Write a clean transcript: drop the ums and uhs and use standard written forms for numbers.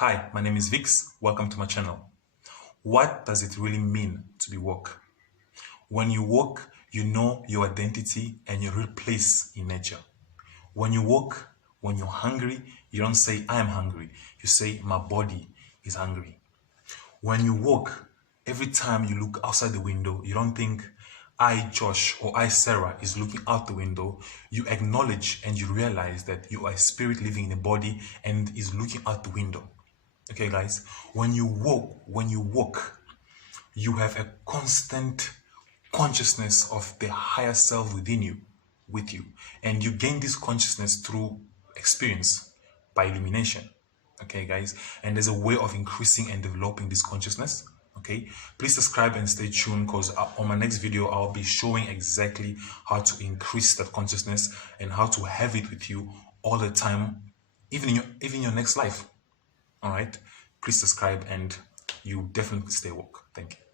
Hi, my name is Vix. Welcome to my channel. What does it really mean to be woke? When you woke, you know your identity and your real place in nature. When you woke, when you're hungry, you don't say, I am hungry. You say, my body is hungry. When you woke, every time you look outside the window, you don't think, I, Josh, or I, Sarah, is looking out the window. You acknowledge and you realize that you are a spirit living in a body and is looking out the window. Okay, guys, when you walk, you have a constant consciousness of the higher self within you, with you, and you gain this consciousness through experience by illumination. Okay, guys, and there's a way of increasing and developing this consciousness. Okay, please subscribe and stay tuned because on my next video I'll be showing exactly how to increase that consciousness and how to have it with you all the time, even in your next life. All right, please subscribe and you definitely stay woke. Thank you.